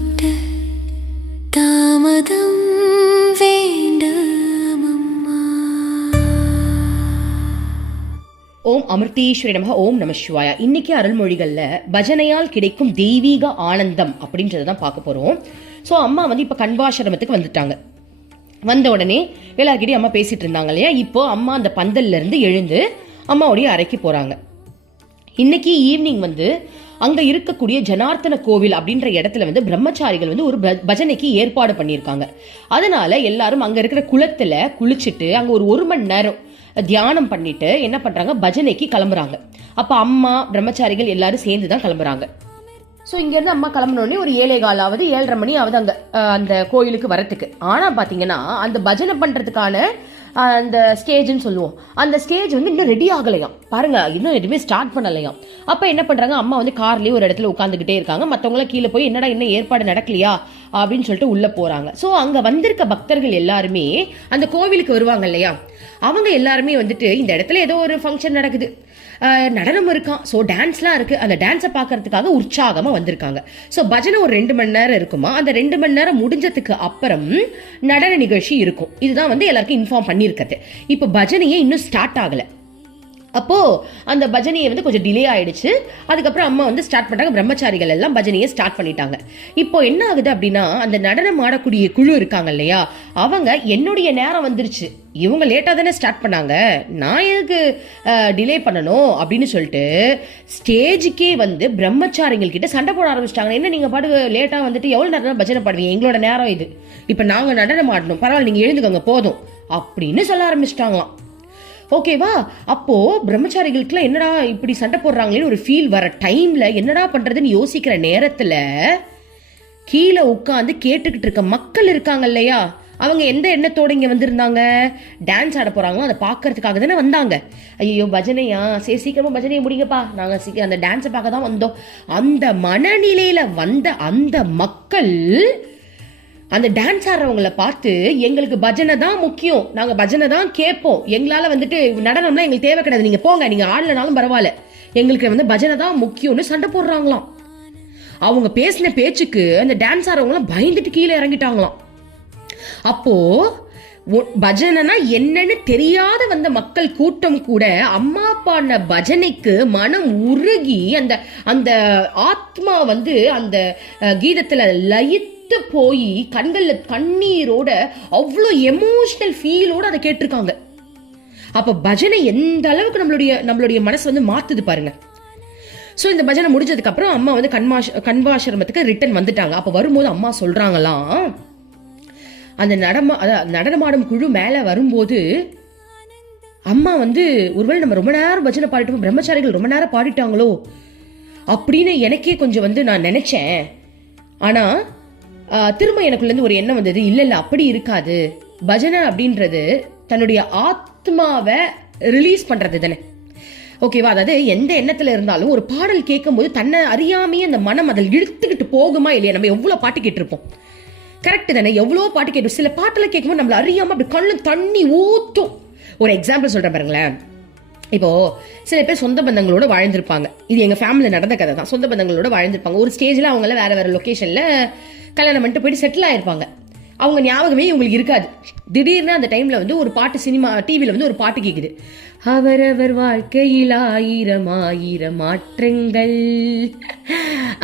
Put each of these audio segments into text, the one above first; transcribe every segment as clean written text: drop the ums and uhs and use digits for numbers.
காட்ட தாமதம் வேண்டாமம்மா. ஓம் அமிர்தேஸ்வரி நமக. ஓம் நம சிவாயா. இன்னைக்கு அருள்மொழிகள்ல பஜனையால் கிடைக்கும் தெய்வீக ஆனந்தம் அப்படின்றதான் பார்க்க போறோம். ஸோ அம்மா வந்து இப்போ கண்பாசிரமத்துக்கு வந்துட்டாங்க. வந்த உடனே எல்லார்கிட்டையும் அம்மா பேசிட்டு இருந்தாங்க இல்லையா. இப்போ அம்மா அந்த பந்தல்ல இருந்து எழுந்து அம்மாவுடைய அறைக்கு போறாங்க. இன்னைக்கு ஈவினிங் வந்து அங்க இருக்கக்கூடிய ஜனார்த்தன கோவில் அப்படின்ற இடத்துல வந்து பிரம்மச்சாரிகள் வந்து ஒரு பஜனைக்கு ஏற்பாடு பண்ணியிருக்காங்க. அதனால எல்லாரும் அங்க இருக்கிற குளத்துல குளிச்சுட்டு அங்க ஒரு மணி நேரம் தியானம் பண்ணிட்டு என்ன பண்றாங்க, பஜனைக்கு கிளம்புறாங்க. அப்ப அம்மா பிரம்மச்சாரிகள் எல்லாரும் சேர்ந்து தான் கிளம்புறாங்க. ஸோ இங்கேருந்து அம்மா கிளம்பினோடனே ஒரு 7:15 7:30 மணி ஆகுது அங்கே அந்த கோயிலுக்கு வரத்துக்கு. ஆனால் பார்த்தீங்கன்னா அந்த பஜனை பண்ணுறதுக்கான அந்த ஸ்டேஜ்னு சொல்லுவோம், அந்த ஸ்டேஜ் வந்து இன்னும் ரெடி ஆகலையாம். பாருங்க, இன்னும் எதுவுமே ஸ்டார்ட் பண்ணலையாம். அப்போ என்ன பண்ணுறாங்க, அம்மா வந்து கார்லேயே ஒரு இடத்துல உட்காந்துக்கிட்டே இருக்காங்க. மற்றவங்களாம் கீழே போய் என்னடா இன்னும் ஏற்பாடு நடக்கலையா அப்படின்னு சொல்லிட்டு உள்ளே போகிறாங்க. ஸோ அங்கே வந்திருக்க பக்தர்கள் எல்லாருமே அந்த கோவிலுக்கு வருவாங்க இல்லையா, அவங்க எல்லாருமே வந்துட்டு இந்த இடத்துல ஏதோ ஒரு ஃபங்க்ஷன் நடக்குது, நடனம் இருக்கான், ஸோ டான்ஸ்லாம் இருக்கு, அந்த டான்ஸை பார்க்கறதுக்காக உற்சாகமாக வந்திருக்காங்க. ஸோ பஜனை ஒரு 2 மணி நேரம் இருக்குமா. அந்த 2 மணி நேரம் முடிஞ்சதுக்கு அப்புறம் நடன நிகழ்ச்சி இருக்கும். இதுதான் வந்து எல்லாருக்கும் இன்ஃபார்ம் பண்ணியிருக்கிறது. இப்போ பஜனையே இன்னும் ஸ்டார்ட் ஆகலை. அப்போ அந்த பஜனையை வந்து கொஞ்சம் டிலே ஆயிடுச்சு. அதுக்கப்புறம் அம்மா வந்து ஸ்டார்ட் பண்ணாங்க. பிரம்மச்சாரிகள் எல்லாம் பஜனையை ஸ்டார்ட் பண்ணிட்டாங்க. இப்போ என்ன ஆகுது அப்படின்னா, அந்த நடனம் ஆடக்கூடிய குழு இருக்காங்க இல்லையா, அவங்க என்னுடைய நேரம் வந்துருச்சு, இவங்க லேட்டாக தானே ஸ்டார்ட் பண்ணாங்க, நான் எதுக்கு டிலே பண்ணணும் அப்படின்னு சொல்லிட்டு ஸ்டேஜுக்கே வந்து பிரம்மச்சாரிகள் கிட்ட சண்டை போட ஆரம்பிச்சிட்டாங்க. என்ன நீங்கள் பாடு லேட்டாக வந்துட்டு எவ்வளோ நேரம் பஜனை பாடுவீங்க, எங்களோட நேரம் இது, இப்போ நாங்கள் நடனம் ஆடணும், பரவாயில்ல நீங்கள் எழுந்துக்கோங்க போதும் அப்படின்னு சொல்ல ஆரம்பிச்சிட்டாங்களாம். ஓகேவா. அப்போ பிரம்மச்சாரிகளுக்குலாம் என்னடா இப்படி சண்டை போடுறாங்களேன்னு ஒரு ஃபீல் வர டைம்ல என்னடா பண்றதுன்னு யோசிக்கிற நேரத்துல கீழே உட்காந்து கேட்டுக்கிட்டு இருக்க மக்கள் இருக்காங்க இல்லையா, அவங்க எந்த எண்ணத்தோட இங்க வந்திருந்தாங்க, டான்ஸ் ஆட போறாங்களோ அதை பாக்குறதுக்காக தானே வந்தாங்க. ஐயோ பஜனையா, சரி சீக்கிரமா பஜனையை முடிங்கப்பா, நாங்க சீக்கிரம் அந்த டான்ஸை பார்க்க தான் வந்தோம். அந்த மனநிலையில வந்த அந்த மக்கள் அந்த டான்ஸ் ஆடுறவங்களை பார்த்து எங்களுக்கு பஜனை தான் முக்கியம், நாங்கள் பஜனை தான் கேட்போம், எங்களால் வந்துட்டு நடனம்லாம் எங்களுக்கு தேவை கிடையாது, நீங்கள் போங்க, நீங்கள் ஆடலனாலும் பரவாயில்ல, எங்களுக்கு வந்து பஜனை தான் முக்கியம்னு சண்டை போடுறாங்களாம். அவங்க பேசின பேச்சுக்கு அந்த டான்ஸ் ஆடுறவங்களாம் பயந்துட்டு கீழே இறங்கிட்டாங்களாம். அப்போ பஜனைனா என்னன்னு தெரியாத வந்த மக்கள் கூட்டம் கூட அம்மா பாடின பஜனைக்கு மனம் உருகி அந்த அந்த ஆத்மா வந்து அந்த கீதத்துல லயித்து போய் கண்கள்ல கண்ணீரோட அவ்வளோ எமோஷனல் ஃபீலோட அதை கேட்டிருக்காங்க. அப்ப பஜனை எந்த அளவுக்கு நம்மளுடைய மனசு வந்து மாத்துது பாருங்க. ஸோ இந்த பஜனை முடிஞ்சதுக்கு அப்புறம் அம்மா வந்து கண்பாசிரமத்துக்கு ரிட்டர்ன் வந்துட்டாங்க. அப்ப வரும்போது அம்மா சொல்றாங்களாம், அந்த நடனமாடும் குழு மேல வரும்போது அம்மா வந்து ஒருவேளை நம்ம ரொம்ப நேரம் பஜனை பாடிட்டோம், பிரம்மச்சாரிகள் ரொம்ப நேரம் பாடிட்டாங்களோ அப்படின்னு எனக்கே கொஞ்சம் வந்து நான் நினைச்சேன். ஆனா திரும்ப எனக்குள்ளேருந்து ஒரு எண்ணம் வந்தது, இல்ல இல்ல அப்படி இருக்காது, பஜனை அப்படின்றது தன்னுடைய ஆத்மாவை ரிலீஸ் பண்றது தானே, ஓகேவா. அதாவது எந்த எண்ணத்துல இருந்தாலும் ஒரு பாடல் கேட்கும் போது தன்னை அறியாமையே அந்த மனம் அதில் இழுத்துக்கிட்டு போகுமா இல்லையா. நம்ம எவ்வளவு பாட்டு கேட்டிருப்போம், கரெக்ட் தானே, எவ்வளோ பாட்டு கேட்டு சில பாட்டெல்லாம் கேட்கும்போது நம்மள அறியாம அப்படி கண்ணு தண்ணி ஊத்தும். ஒரு எக்ஸாம்பிள் சொல்றேன் பாருங்களேன். இப்போ சில பேர் சொந்த பந்தங்களோட வாழ்ந்திருப்பாங்க, இது எங்க ஃபேமிலியில் நடந்த கதை தான். சொந்த பந்தங்களோட வாழ்ந்திருப்பாங்க, ஒரு ஸ்டேஜ்ல அவங்கள வேற வேற லொகேஷன்ல கல்யாணம் பண்ணிட்டு போயிட்டு செட்டில் ஆயிருப்பாங்க. அவங்க ஞாபகமே இவங்களுக்கு இருக்காது. திடீர்னு அந்த டைம்ல வந்து ஒரு பாட்டு சினிமா டிவியில வந்து ஒரு பாட்டு கேக்குது, அவரவர் வாழ்க்கையில் 1000 மாற்றங்கள்,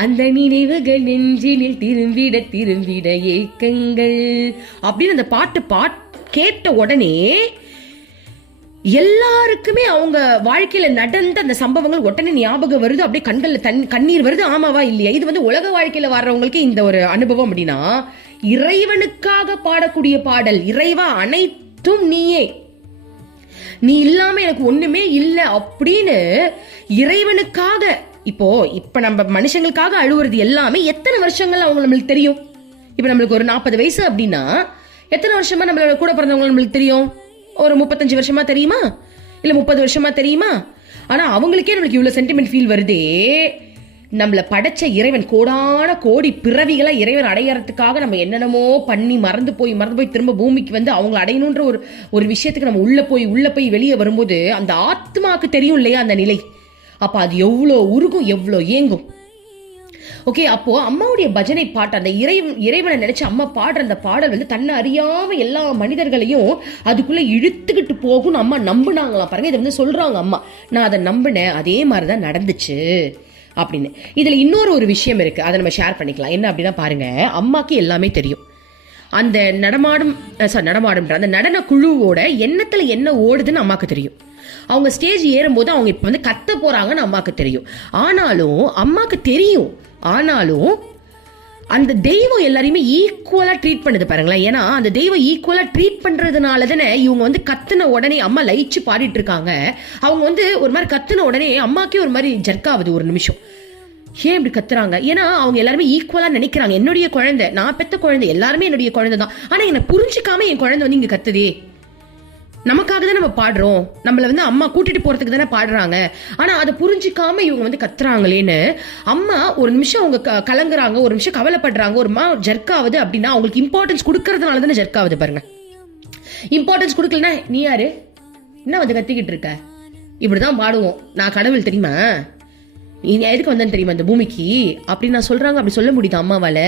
அந்த நினைவுகள் நெஞ்சினில் திரும்பிட திரும்பிட ஏக்கங்கள் அப்படின்னு அந்த பாட்டு கேட்ட உடனே எல்லாருக்குமே அவங்க வாழ்க்கையில நடந்த அந்த சம்பவங்கள் உடனே ஞாபகம் வருது, அப்படியே கண்கள்ல கண்ணீர் வருது. ஆமாவா இல்லையா? இது வந்து உலக வாழ்க்கையில வர்றவங்களுக்கு இந்த ஒரு அனுபவம். அப்படின்னா இறைவனுக்காக பாடக்கூடிய பாடல், இறைவா அனைத்தும் நீயே, நீ இல்லாம எனக்கு ஒண்ணுமே இல்லை அப்படின்னு இறைவனுக்காக. இப்ப நம்ம மனுஷங்களுக்காக அழுவுறது எல்லாமே எத்தனை வருஷங்கள் அவங்க நம்மளுக்கு தெரியும். இப்ப நம்மளுக்கு ஒரு 40 வயசு அப்படின்னா எத்தனை வருஷமா நம்மளோட கூட பிறந்தவங்க நம்மளுக்கு தெரியும், ஒரு 35 வருஷமா தெரியுமா, இல்ல 30 வருஷமா தெரியுமா. ஆனா அவங்களுக்கே நம்மளுக்கு இவ்வளவு சென்டிமெண்ட் ஃபீல் வருதே. நம்மள படைச்ச இறைவன் கோடான கோடி பிறவிகளை இறைவன் அடையறதுக்காக நம்ம என்னென்னமோ பண்ணி மறந்து போய் திரும்ப பூமிக்கு வந்து அவங்க அடையணுன்ற ஒரு விஷயத்துக்கு நம்ம உள்ள போய் வெளியே வரும்போது அந்த ஆத்மாக்கு தெரியும் இல்லையா அந்த நிலை. அப்ப அது எவ்வளோ உருகும், எவ்வளோ ஏங்கும். ஓகே, அப்போ அம்மாவுடைய பஜனை பாட்டு, அந்த இறைவனை நினைச்சு அம்மா பாடுற அந்த பாடல் வந்து தன்னை அறியாம எல்லா மனிதர்களையும் அதுக்குள்ள இழுத்துக்கிட்டு போகும் அம்மா நம்பினாங்களாம். பாருங்க, இதை வந்து சொல்றாங்க அம்மா, நான் அதை நம்பினேன், அதே மாதிரிதான் நடந்துச்சு அப்படின்னு. இதுல இன்னொரு ஒரு விஷயம் இருக்கு, அதை நம்ம ஷேர் பண்ணிக்கலாம். என்ன அப்படின்னா பாருங்க, அம்மாக்கு எல்லாமே தெரியும். அந்த அந்த நடன குழுவோட எண்ணத்துல என்ன ஓடுதுன்னு அம்மாக்கு தெரியும். அவங்க ஸ்டேஜ் ஏறும்போது அவங்க இப்ப வந்து கத்த போறாங்கன்னு அம்மாக்கு தெரியும். ஆனாலும் அம்மாக்கு தெரியும், ஆனாலும் அந்த தெய்வம் எல்லாரையுமே ஈக்குவலா ட்ரீட் பண்ணுது பாருங்களேன். ஏன்னா அந்த தெய்வம் ஈக்குவலா ட்ரீட் பண்றதுனால தானே இவங்க வந்து கத்துன உடனே அம்மா லயிச்சு பாடிட்டு இருக்காங்க. அவங்க வந்து ஒரு மாதிரி கத்துன உடனே அம்மாக்கே ஒரு மாதிரி ஜர்க்காகுது ஒரு நிமிஷம். ஏன் இப்படி கத்துறாங்க? ஏன்னா அவங்க எல்லாருமே ஈக்குவலா நினைக்கிறாங்க, என்னுடைய குழந்தை, நான் பெத்த குழந்தை, எல்லாருமே என்னுடைய குழந்தை தான். ஆனா என்னை புரிஞ்சுக்காம என் குழந்தை வந்து இங்க கத்துதே. நமக்காக தான் நம்ம பாடுறோம், நம்மள வந்து அம்மா கூட்டிட்டு போறதுக்கு தானே பாடுறாங்க, ஆனா அதை புரிஞ்சுக்காம இவங்க வந்து கத்துறாங்களேன்னு அம்மா ஒரு நிமிஷம் அவங்க கலங்குறாங்க, ஒரு நிமிஷம் கவலைப்படுறாங்க, ஒரு ஜர்க்காவது அப்படின்னா அவங்களுக்கு இம்பார்ட்டன்ஸ் கொடுக்கறதுனால தானே ஜர்க்காவது. பாருங்க, இம்பார்ட்டன்ஸ் கொடுக்கலன்னா நீ யாரு, என்ன வந்து கத்திக்கிட்டு இருக்க, இப்படிதான் பாடுவோம், நான் கடவுள் தெரியுமா, எதுக்கு வந்தேன்னு தெரியுமா இந்த பூமிக்கு அப்படின்னு நான் சொல்றாங்க. அப்படி சொல்ல முடியுது அம்மாவால?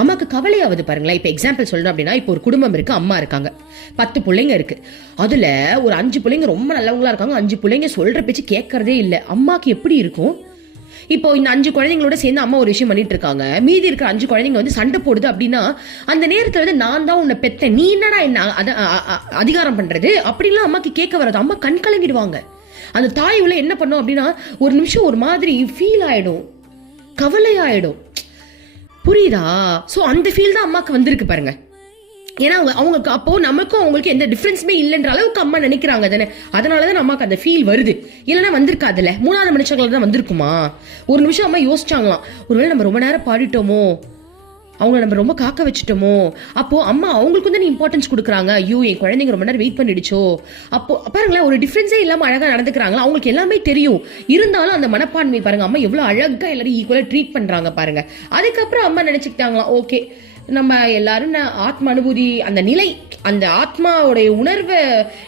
அம்மாக்கு கவலையாவது பாருங்களேன். இப்ப எக்ஸாம்பிள் சொல்லணும் அப்படின்னா, இப்போ ஒரு குடும்பம் இருக்கு, அம்மா இருக்காங்க, 10 பிள்ளைங்க இருக்கு. அதுல ஒரு 5 பிள்ளைங்க ரொம்ப நல்லவங்களா இருக்காங்க, 5 பிள்ளைங்க சொல்ற பேச்சு கேட்கறதே இல்லை. அம்மாக்கு எப்படி இருக்கும்? இப்போ இந்த 5 குழந்தைங்களோட சேர்ந்து அம்மா ஒரு விஷயம் பண்ணிட்டு இருக்காங்க, மீதி இருக்கிற 5 குழந்தைங்க வந்து சண்டை போடுது அப்படின்னா, அந்த நேரத்துல வந்து நான் தான் உன்னை பெத்த, நீ என்னடா என்ன அதிகாரம் பண்றது அப்படின்லாம் அம்மாக்கு கேட்க வராது. அம்மா கண் கலங்கிடுவாங்க. அந்த தாய் உள்ள என்ன பண்ணும் அப்படின்னா, ஒரு நிமிஷம் ஒரு மாதிரி ஃபீல் ஆயிடும், கவலை ஆயிடும். புரியுதா? சோ அந்த ஃபீல் தான் அம்மாக்கு வந்திருக்கு பாருங்க. ஏன்னா அவங்களுக்கு அப்போ நமக்கும் அவங்களுக்கு எந்த டிஃபரன்ஸுமே இல்லைன்ற அளவுக்கு அம்மா நினைக்கிறாங்க தானே, அதனாலதான் அம்மாக்கு அந்த ஃபீல் வருது. இல்லைன்னா வந்திருக்காதுல்ல, 3வது மனுஷங்கள தான் வந்திருக்குமா? ஒரு நிமிஷம் அம்மா யோசிச்சாங்களாம், ஒருவேளை நம்ம ரொம்ப நேரம் பாடிட்டோமோ, அவங்க நம்ம ரொம்ப காக்க வச்சுட்டோமோ, அப்போ அம்மா அவங்களுக்கு வந்து இம்பார்ட்டன்ஸ் கொடுக்குறாங்க, ஐயோ என் குழந்தைங்க ரொம்ப நேரம் வெயிட் பண்ணிடுச்சோ, அப்போ பாருங்களேன் ஒரு டிஃபரன்ஸே இல்லாம அழகா நடந்துக்கிறாங்களா. அவங்களுக்கு எல்லாமே தெரியும், இருந்தாலும் அந்த மனப்பான்மை பாருங்க, அம்மா எவ்வளவு அழகா எல்லாரும் ஈக்குவலா ட்ரீட் பண்றாங்க பாருங்க. அதுக்கப்புறம் அம்மா நினைச்சுக்கிட்டாங்களாம், ஓகே நம்ம எல்லாரும் ஆத்ம அனுபூதி, அந்த நிலை, அந்த ஆத்மாவுடைய உணர்வை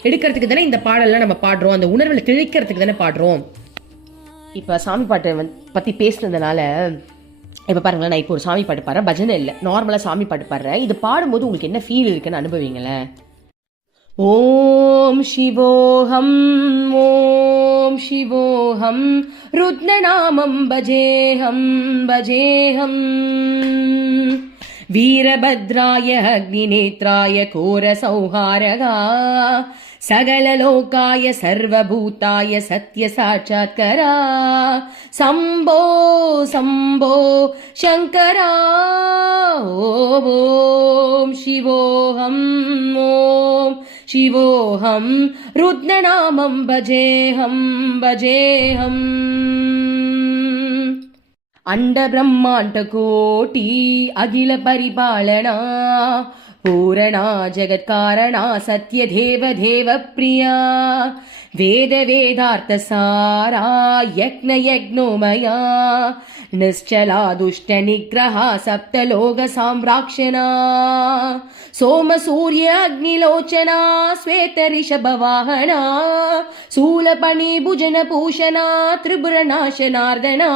எடுக்கிறதுக்கு தானே இந்த பாடல்லாம் நம்ம பாடுறோம், அந்த உணர்வுல திளைக்கிறதுக்கு தானே பாடுறோம். இப்ப சாமி பாட்டு பத்தி பேசுனதுனால இப்போ பாருங்களேன், நான் இப்போ ஒரு சாமி பாட்டு பாடுறேன், பஜனை இல்லை, நார்மலாக சாமி பாட்டு பாடுறேன். இது பாடும்போது உங்களுக்கு என்ன ஃபீல் இருக்குன்னு அனுபவிங்களேன். ஓம் சிவோஹம் ஓம் சிவோஹம் ருத்ரநாமம் பஜேஹம் பஜேஹம் வீரபத்ராய அக்னிநேத்ராய கோர சௌஹாரகா சகலலோகாய சர்வபூதாய சத்ய சாட்சாத்கரா சம்போ சம்போ சங்கரா ஓம் சிவோஹம் ஓம் சிவோஹம் ருத்ரநாமம் பஜேஹம் பஜேஹம் அண்ட பிரம்மாண்ட கோட்டி அகில பரிபாலனா பூரணா ஜகத்காரணா சத்ய தேவ தேவ பிரியா வேத வேதார்த்த சாரா யக்ஞ யக்ஞோமயா நிஷ்சலா துஷ்ட நிகிரஹா சப்தலோக சாம்ராக்ஷனா சோம சூரிய அக்னிலோச்சனா ஸ்வேத ரிஷப வாகனா சூலபணி புஜன பூஷணா திரிபுர நாசனார்தனா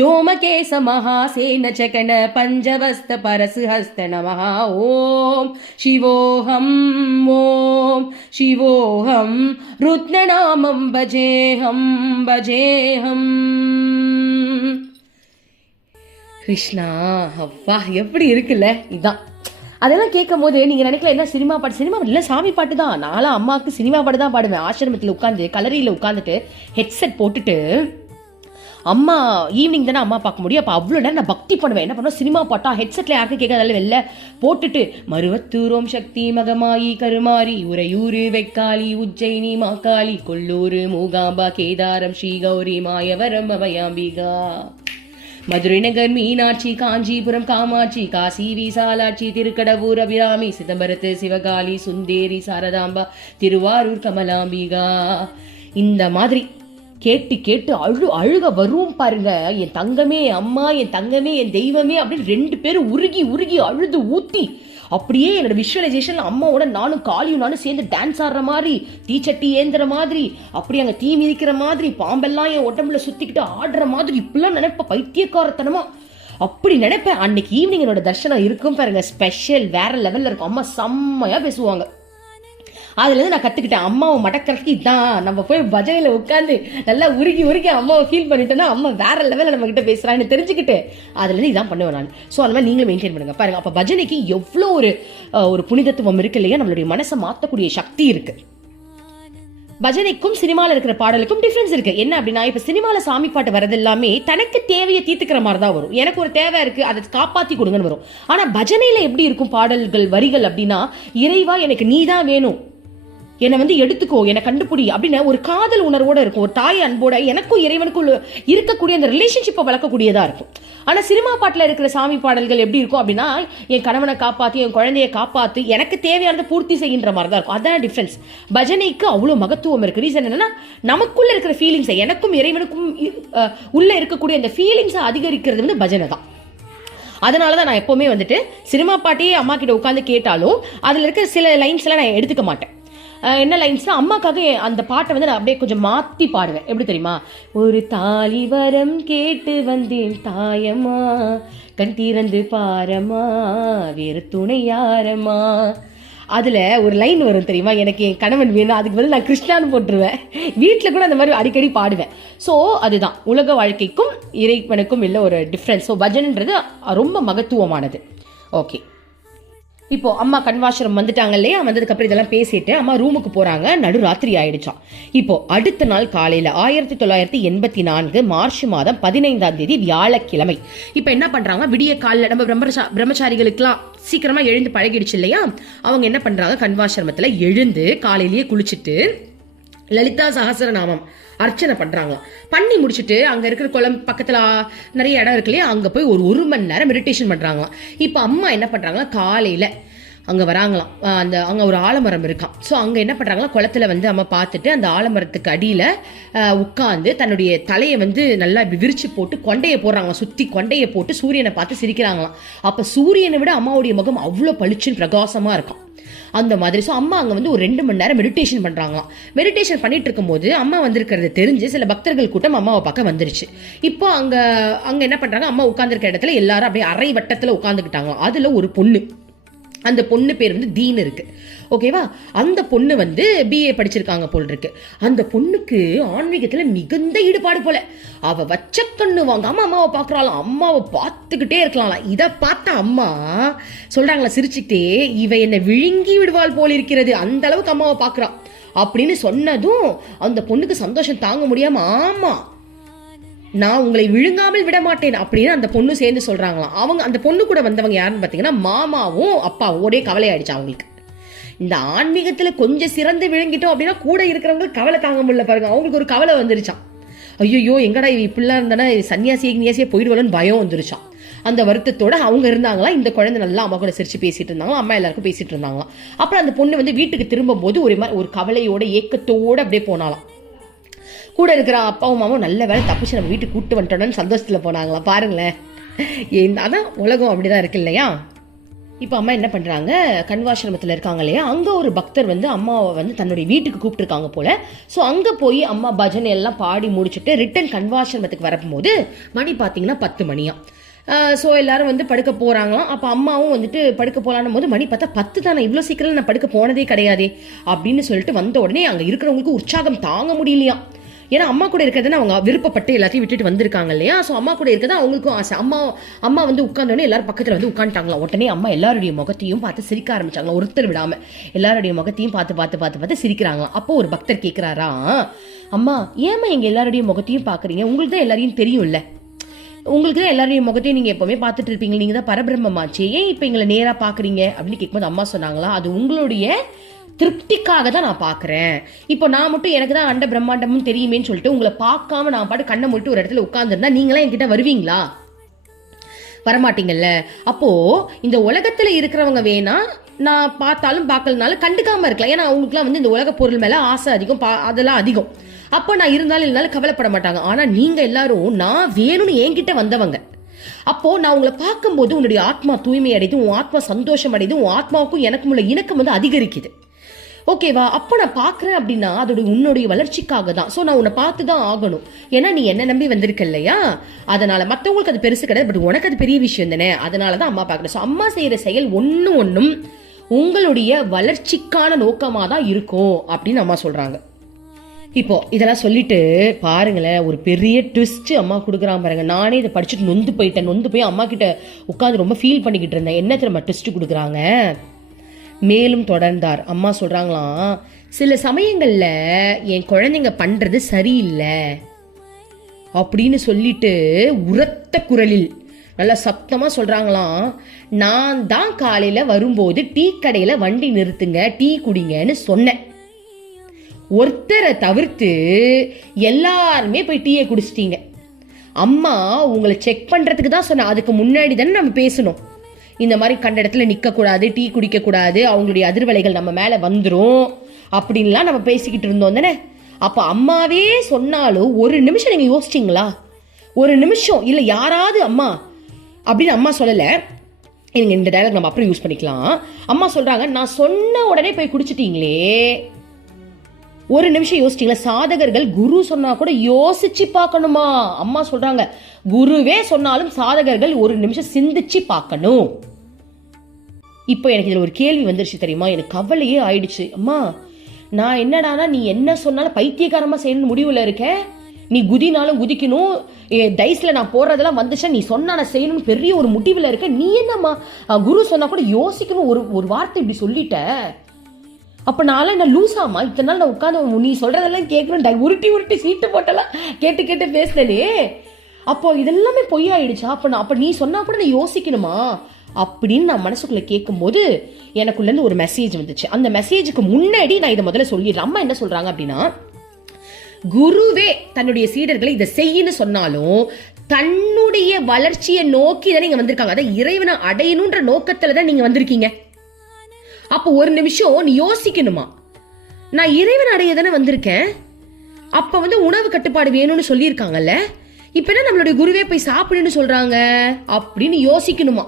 யோமகேச மகாசேன சகன பஞ்சவஸ்த பரசு ஹஸ்த நமஹ ஓம் சிவோஹம் ஓம் சிவோஹம் ருத்ரநாமம் பஜேஹம் பஜேஹம். கிருஷ்ணா, அப்பா எப்படி இருக்குல்ல. இதான் அதெல்லாம் கேட்கும் போது நீங்க நினைக்கல என்ன சினிமா பாட்டு இல்ல, சாமி பாட்டு தான். நான்லாம் அம்மாவுக்கு சினிமா பாட்டு தான் பாடுவேன். ஆசிரமத்தில் உட்காந்து கலரியில உட்காந்துட்டு ஹெட்செட் போட்டுட்டு, அம்மா ஈவினிங் தானே அம்மா பார்க்க முடியும், அப்போ அவ்வளோ நேரம் நான் பக்தி பண்ணுவேன். என்ன பண்ணுவேன், சினிமா பாட்டா ஹெட்செட்ல யாருக்கும் கேட்காதால வெளில போட்டுட்டு, மருவத்தூரோம் சக்தி மகமாயி கருமாரி உறையூரு வெக்காளி உஜ்ஜயினி மாக்காளி கொல்லூரு மூகாம்பா கேதாரம் ஸ்ரீ கௌரி மாயவரம் அபயாம்பிகா மதுரை நகர் மீனாட்சி காஞ்சிபுரம் காமாட்சி காசி விசாலாட்சி திருக்கடவூர் அபிராமி சிதம்பரத்து சிவகாளி சுந்தேரி சாரதாம்பா திருவாரூர் கமலாம்பிகா. இந்த மாதிரி கேட்டு கேட்டு அழுக வரும் பாருங்க. என் தங்கமே அம்மா, என் தங்கமே என் தெய்வமே அப்படின்னு 2 பேரும் உருகி உருகி அழுது ஊத்தி, அப்படியே என்னோட விஷுவலைசேஷன் அம்மாவோட நானும் காளியும் நானும் சேர்ந்து டான்ஸ் ஆடுற மாதிரி, தீச்சட்டி ஏந்துற மாதிரி, அப்படி அங்க தீ மிதிக்கிற மாதிரி, பாம்பெல்லாம் என் உடம்புல சுத்திக்கிட்டு ஆடுற மாதிரி, இப்பெல்லாம் நினைப்ப பைத்தியக்காரத்தனமா. அப்படி நினைப்பேன். அன்னைக்கு ஈவினிங் என்னோட தர்ஷனம் இருக்கும் பாருங்க, ஸ்பெஷல் வேற லெவல்ல இருக்கும். அம்மா செம்மையா பேசுவாங்க. அதுலேருந்து நான் கற்றுக்கிட்டேன், அம்மாவை மடக்கிறதுக்கு இதான். நம்ம போய் பஜனையில் உட்காந்து நல்லா உருகி உருகி அம்மாவை ஃபீல் பண்ணிட்டோன்னா அம்மா வேற லெவலில் நம்ம கிட்ட பேசுகிறான்னு தெரிஞ்சுக்கிட்டு அதுலேருந்து இதான் பண்ணுவேன் நான். ஸோ அது மாதிரி நீங்களும் மெயின்டைன் பண்ணுங்க பாருங்க. அப்போ பஜனைக்கு எவ்வளோ ஒரு புனிதத்துவம் இருக்கு இல்லையா, நம்மளுடைய மனசை மாற்றக்கூடிய சக்தி இருக்கு. பஜனைக்கும் சினிமாவில் இருக்கிற பாடலுக்கும் டிஃபரன்ஸ் இருக்கு. என்ன அப்படின்னா, இப்ப சினிமாவில் சாமி பாட்டு வரது எல்லாமே தனக்கு தேவையை தீர்த்துக்கிற மாதிரி தான் வரும். எனக்கு ஒரு தேவை இருக்கு, அதை காப்பாத்தி கொடுங்கன்னு வரும். ஆனா பஜனையில எப்படி இருக்கும் பாடல்கள் வரிகள் அப்படின்னா, இறைவா எனக்கு நீ தான் வேணும், என்னை எடுத்துக்கோ, என்னை கண்டுபிடி அப்படின்னு ஒரு காதல் உணர்வோட இருக்கும். ஒரு தாய் அன்போட எனக்கும் இறைவனுக்கும் இருக்கக்கூடிய அந்த ரிலேஷன்ஷிப்பை வளர்க்கக்கூடியதா இருக்கும். ஆனா சினிமா பாட்டில் இருக்கிற சாமி பாடல்கள் எப்படி இருக்கும் அப்படின்னா, என் கணவனை காப்பாத்தி என் குழந்தைய காப்பாத்து எனக்கு தேவையானதை பூர்த்தி செய்கின்ற மாதிரி தான் இருக்கும். அதான் டிஃபரன்ஸ். பஜனைக்கு அவ்வளவு மகத்துவம் இருக்கு. ரீசன் என்னன்னா, நமக்குள்ள இருக்கிற ஃபீலிங்ஸை, எனக்கும் இறைவனுக்கும் உள்ள இருக்கக்கூடிய அந்த ஃபீலிங்ஸை அதிகரிக்கிறது பஜனை தான். அதனாலதான் நான் எப்பவுமே சினிமா பாட்டையே அம்மா கிட்ட உட்காந்து கேட்டாலும் அதுல இருக்கிற சில லைன்ஸ் எல்லாம் நான் எடுத்துக்க மாட்டேன். என்ன லைன்ஸ்னா, அம்மாக்காக அந்த பாட்டை நான் அப்படியே கொஞ்சம் மாற்றி பாடுவேன். எப்படி தெரியுமா, ஒரு தாலி வரம் கேட்டு வந்தேன் தாயம்மா, கண் திறந்து பாரம்மா, வேறு துணை யாரம்மா. அதில் ஒரு லைன் வரும் தெரியுமா, எனக்கு என் கணவன் வேணும், அதுக்கு நான் கிருஷ்ணான்னு போட்டுருவேன். வீட்டில் கூட அந்த மாதிரி அடிக்கடி பாடுவேன். ஸோ அதுதான் உலக வாழ்க்கைக்கும் இறைவனுக்கும் இல்லை ஒரு டிஃப்ரென்ஸ். ஸோ பஜனைன்றது ரொம்ப மகத்துவமானது. ஓகே, இப்போ அம்மா கன்வாஷரம் வந்துட்டாங்க இல்லையா, வந்ததுக்கு அப்புறம் இதெல்லாம் பேசிட்டு அம்மா ரூமுக்கு போறாங்க. நடுராத்திரி ஆயிடுச்சான். இப்போ அடுத்த நாள் காலையில 1984 மார்ச் மாதம் 15ஆம் தேதி வியாழக்கிழமை. இப்போ என்ன பண்றாங்க, விடிய காலில் நம்ம பிரம்மச்சாரிகளுக்கெல்லாம் சீக்கிரமா எழுந்து பழகிடுச்சு இல்லையா, அவங்க என்ன பண்றாங்க, கன்வாசிரமத்துல எழுந்து காலையிலேயே குளிச்சுட்டு லலிதா சகஸ்ரநாமம் அர்ச்சனை பண்றாங்களாம். பண்ணி முடிச்சுட்டு அங்க இருக்கிற குளம் பக்கத்துல நிறைய இடம் இருக்கு இல்லையா, அங்க போய் ஒரு மணி நேரம் மெடிடேஷன் பண்றாங்களாம். இப்ப அம்மா என்ன பண்றாங்களா, காலையில அங்க வராங்களாம். அங்க ஒரு ஆலமரம் இருக்கான். ஸோ அங்க என்ன பண்றாங்களா, குளத்துல அம்மா பார்த்துட்டு அந்த ஆலமரத்துக்கு அடியில உட்காந்து தன்னுடைய தலையை நல்லா விரிச்சு போட்டு கொண்டையை போடுறாங்க. சுத்தி கொண்டையை போட்டு சூரியனை பார்த்து சிரிக்கிறாங்களாம். அப்ப சூரியனை விட அம்மாவுடைய முகம் அவ்வளவு பளிச்சுன்னு பிரகாசமா இருக்கும் அந்த மாதிரி. ஸோ அம்மா அங்க ஒரு 2 மணி நேரம் மெடிடேஷன் பண்றாங்களாம். மெடிடேஷன் பண்ணிட்டு இருக்கும் போது அம்மா வந்திருக்கிறது தெரிஞ்சு சில பக்தர்கள் கூட்டம் அம்மாவை பார்க்க வந்துருச்சு. இப்போ அங்க என்ன பண்றாங்க, அம்மா உட்கார்ந்துருக்க இடத்துல எல்லாரும் அப்படியே அரை வட்டத்துல உட்கார்ந்துக்கிட்டாங்களாம். அதுல ஒரு பொண்ணு, அந்த பொண்ணு பேர் தீன் இருக்கு. ஓகேவா, அந்த பொண்ணு BA படிச்சிருக்காங்க போல் இருக்கு. அந்த பொண்ணுக்கு ஆன்மீகத்துல மிகுந்த ஈடுபாடு போல. அவ வச்ச கண்ணு வாங்காம அம்மாவை பாக்குறாளாம். அம்மாவை பார்த்துக்கிட்டே இருக்கலாம்லாம். இதை பார்த்த அம்மா சொல்றாங்களா சிரிச்சுக்கிட்டே, இவ என்னை விழுங்கி விடுவாள் போல் இருக்கிறது, அந்த அளவுக்கு அம்மாவை பாக்குறா அப்படின்னு சொன்னதும் அந்த பொண்ணுக்கு சந்தோஷம் தாங்க முடியாம, ஆமா நான் உங்களை விழுங்காமல் விட மாட்டேன் அப்படின்னு அந்த பொண்ணு சேர்ந்து சொல்றாங்களாம். அவங்க அந்த பொண்ணு கூட வந்தவங்க யாருன்னு பாத்தீங்கன்னா, மாமாவும் அப்பாவும். ஒரே கவலை ஆயிடுச்சு அவங்களுக்கு. இந்த ஆன்மீகத்துல கொஞ்சம் சிறந்து விழுங்கிட்டோம் அப்படின்னா கூட இருக்கிறவங்களுக்கு கவலை தாங்க முடியல பாருங்க. அவங்களுக்கு ஒரு கவலை வந்துருச்சான். ஐயோ எங்கடா இப்படிலாம் இருந்தானா சன்னியாசியே போயிடுவான்னு பயம் வந்துருச்சான். அந்த வருத்தத்தோட அவங்க இருந்தாங்களா. இந்த குழந்தை நல்லா அம்மா கூட சிரிச்சு பேசிட்டு இருந்தாங்களா, அம்மா எல்லாருக்கும் பேசிட்டு இருந்தாங்களாம். அப்புறம் அந்த பொண்ணு வீட்டுக்கு திரும்பும் போது ஒரு கவலையோட ஏக்கத்தோட அப்படியே போனாலாம். கூட இருக்கிற அப்பாவும் அம்மாவும் நல்ல வேலை தப்பிச்சு நம்ம வீட்டுக்கு கூட்டு வந்துட்டோம்னு சந்தோஷத்துல போனாங்களா. பாருங்களேன், அதான் உலகம் அப்படிதான் இருக்கு இல்லையா. இப்போ அம்மா என்ன பண்றாங்க, கன்வாசிரமத்தில் இருக்காங்க இல்லையா, அங்க ஒரு பக்தர் அம்மாவை தன்னுடைய வீட்டுக்கு கூப்பிட்டுருக்காங்க போல. ஸோ அங்க போய் அம்மா பஜனை எல்லாம் பாடி முடிச்சுட்டு ரிட்டன் கன்வாசிரமத்துக்கு வரும்போது மணி பார்த்தீங்கன்னா 10 மணியா. ஸோ எல்லாரும் படுக்க போறாங்களாம். அப்போ அம்மாவும் படுக்க போலான்னும் போது மணி பார்த்தா 10 தானே, இவ்வளோ சீக்கிரம் நான் படுக்க போனதே கிடையாதே அப்படின்னு சொல்லிட்டு வந்த உடனே அங்க இருக்கிறவங்களுக்கு உற்சாகம் தாங்க முடியலையா. ஏன்னா அம்மா கூட இருக்கிறதுன்னு அவங்க விருப்பப்பட்டு எல்லாத்தையும் விட்டுட்டு வந்திருக்காங்க இல்லையா. ஸோ அம்மா கூட இருக்கிறது அவங்களுக்கும் ஆசை. அம்மா உட்கார்ந்தோடனே எல்லாரும் பக்கத்தில் உட்காந்துட்டாங்களா. உடனே அம்மா எல்லாருடைய முகத்தையும் பார்த்து சிரிக்க ஆரம்பிச்சாங்களா. ஒருத்தர் விடாம எல்லாருடைய முகத்தையும் பார்த்து சிரிக்கிறாங்களா. அப்போ ஒரு பக்தர் கேட்கிறாரா, அம்மா ஏமா எங்க எல்லாருடைய முகத்தையும் பாக்குறீங்க, உங்களுக்கு தான் எல்லாரையும் தெரியும்ல, உங்களுக்கு தான் எல்லாரையும் முகத்தையும் நீங்க எப்பவுமே பார்த்துட்டு இருப்பீங்க, நீங்க தான் பரபிரம்மமாச்சு, ஏன் இப்ப எங்களை நேரா பாக்குறீங்க அப்படின்னு கேட்கும்போது அம்மா சொன்னாங்களா, அது உங்களுடைய திருப்திக்காக தான் நான் பாக்குறேன். இப்போ நான் மட்டும் எனக்கு தான் அண்ட பிரம்மாண்டமும் தெரியுமேன்னு சொல்லிட்டு உங்களை பார்க்காம நான் பாட்டு கண்ணை மூட்டு ஒரு இடத்துல உட்கார்ந்துருந்தா நீங்களா என்கிட்ட வருவீங்களா, வரமாட்டீங்கல்ல. அப்போ இந்த உலகத்துல இருக்கிறவங்க வேணா நான் பார்த்தாலும் பார்க்கலனாலும் கண்டுக்காம இருக்கலாம். ஏன்னா அவங்களுக்குலாம் இந்த உலக பொருள் மேல ஆசை அதிகம், அதெல்லாம் அதிகம். அப்ப நான் இருந்தாலும் இல்லைனாலும் கவலைப்பட மாட்டாங்க. ஆனா நீங்க எல்லாரும் நான் வேணும்னு என்கிட்ட வந்தவங்க. அப்போ நான் உங்களை பார்க்கும்போது உன்னுடைய ஆத்மா தூய்மை அடையுது, உன் ஆத்மா சந்தோஷம் அடையுது, உன் ஆத்மாவுக்கும் எனக்கும் உள்ள இணக்கம் அதிகரிக்குது. ஓகேவா? அப்போ நான் பாக்குறேன் அப்படின்னா அதோட உன்னுடைய வளர்ச்சிக்காக தான். சோ நான் உன்னை பார்த்து தான் ஆகணும். ஏன்னா நீ என்ன நம்பி வந்திருக்க இல்லையா? அதனால மத்தவங்களுக்கு அது பெருசு கிடையாது, பட் உனக்கு அது பெரிய விஷயம் தானே. அதனாலதான் அம்மா பாக்குறேன். சோ அம்மா செய்யற செயல் ஒன்னும் உங்களுடைய வளர்ச்சிக்கான நோக்கமா தான் இருக்கும் அப்படின்னு அம்மா சொல்றாங்க. இப்போ இதெல்லாம் சொல்லிட்டு பாருங்களேன், ஒரு பெரிய ட்விஸ்ட் அம்மா கொடுக்குறான் பாருங்க. நானே இதை படிச்சுட்டு நொந்து போய் அம்மா கிட்ட உட்காந்து ரொம்ப ஃபீல் பண்ணிக்கிட்டு இருந்தேன். என்ன திரும்ப ட்விஸ்ட் கொடுக்குறாங்க. மேலும் தொடர்ந்தார். அம்மா சொல்றாங்களாம், சில சமயங்கள்ல என் குழந்தைங்க பண்றது சரியில்லை அப்படின்னு சொல்லிட்டு உரத்த குரலில் நல்லா சத்தமா சொல்றாங்களாம், நான் தான் காலையில வரும்போது டீ கடையில வண்டி நிறுத்துங்க, டீ குடிங்கன்னு சொன்னேன். ஒருத்தரை தவிர்த்து எல்லாருமே போய் டீயை குடிச்சிட்டீங்க. அம்மா உங்களை செக் பண்றதுக்கு தான் சொன்னேன். அதுக்கு முன்னாடி தானே நம்ம பேசணும். இந்த மாதிரி கண்ட இடத்துல நிக்க கூடாது, டீ குடிக்க கூடாது, அவங்களுடைய அதிர்வலைகள் நம்ம மேல வந்துரும் அப்படின்லாம் நம்ம பேசிக்கிட்டு இருந்தோம் தானே. அப்ப அம்மாவே சொன்னாலும் ஒரு நிமிஷம் நீங்க யோசிச்சிங்களா? ஒரு நிமிஷம் இல்ல யாராவது அம்மா அப்படின்னு அம்மா சொல்லல. இந்த டயலாக் நம்ம அப்புறம் யூஸ் பண்ணிக்கலாம். அம்மா சொல்றாங்க, நான் சொன்ன உடனே போய் குடிச்சிட்டீங்களே, ஒரு நிமிஷம் யோசிச்சிங்களா? சாதகர்கள் குரு சொன்னா கூட யோசிச்சு பார்க்கணுமா? அம்மா சொல்றாங்க, குருவே சொன்னாலும் சாதகர்கள் ஒரு நிமிஷம் சிந்திச்சு பார்க்கணும். இப்போ எனக்கு இதுல ஒரு கேள்வி வந்துருச்சு தெரியுமா? எனக்கு கவலையே ஆயிடுச்சு. அம்மா நான் என்னடானா நீ என்ன சொன்னாலும் பைத்தியக்காரமா செய்யணும்னு முடிவுல இருக்க. நீ குதினாலும் குதிக்கணும், டைஸ்ல நான் போடுறதெல்லாம் வந்துச்சா நீ சொன்னா நான் செய்யணும்னு பெரிய ஒரு முடிவுல இருக்க. நீ என்னம்மா குரு சொன்னா கூட யோசிக்கணும் ஒரு வார்த்தை இப்படி சொல்லிட்ட. அப்ப நான் என்ன லூசாமா? இத்தனை நாள் நான் உட்காந்து நீ சொல்றதெல்லாம் கேட்கணும், உருட்டி சீட்டு போட்டெல்லாம் கேட்டு பேசுனே. அப்போ இதெல்லாமே பொய்யாயிடுச்சா? அப்ப நீ சொன்னா கூட நான் யோசிக்கணுமா அப்படின்னு நான் மனசுக்குள்ள கேட்கும் போது எனக்குள்ள இருந்து ஒரு மெசேஜ் வந்துச்சு. அந்த மெசேஜுக்கு முன்னாடி நான் இதை முதல்ல சொல்லிடுறேன். அம்மா என்ன சொல்றாங்க அப்படின்னா, குருவே தன்னுடைய சீடர்களை இதை செய்யன்னு சொன்னாலும் தன்னுடைய வளர்ச்சியை நோக்கி தான் நீங்க வந்திருக்காங்க. அதான் இறைவனை அடையணும்ன்ற நோக்கத்துல தான் நீங்க வந்திருக்கீங்க. அப்போ ஒரு நிமிஷம் நீ யோசிக்கணுமா, நான் இறைவன் அடைய தானே வந்திருக்கேன். அப்ப உணவு கட்டுப்பாடு வேணும்னு சொல்லியிருக்காங்கல்ல, இப்ப என்ன நம்மளுடைய குருவே போய் சாப்பிடுன்னு சொல்றாங்க அப்படின்னு யோசிக்கணுமா?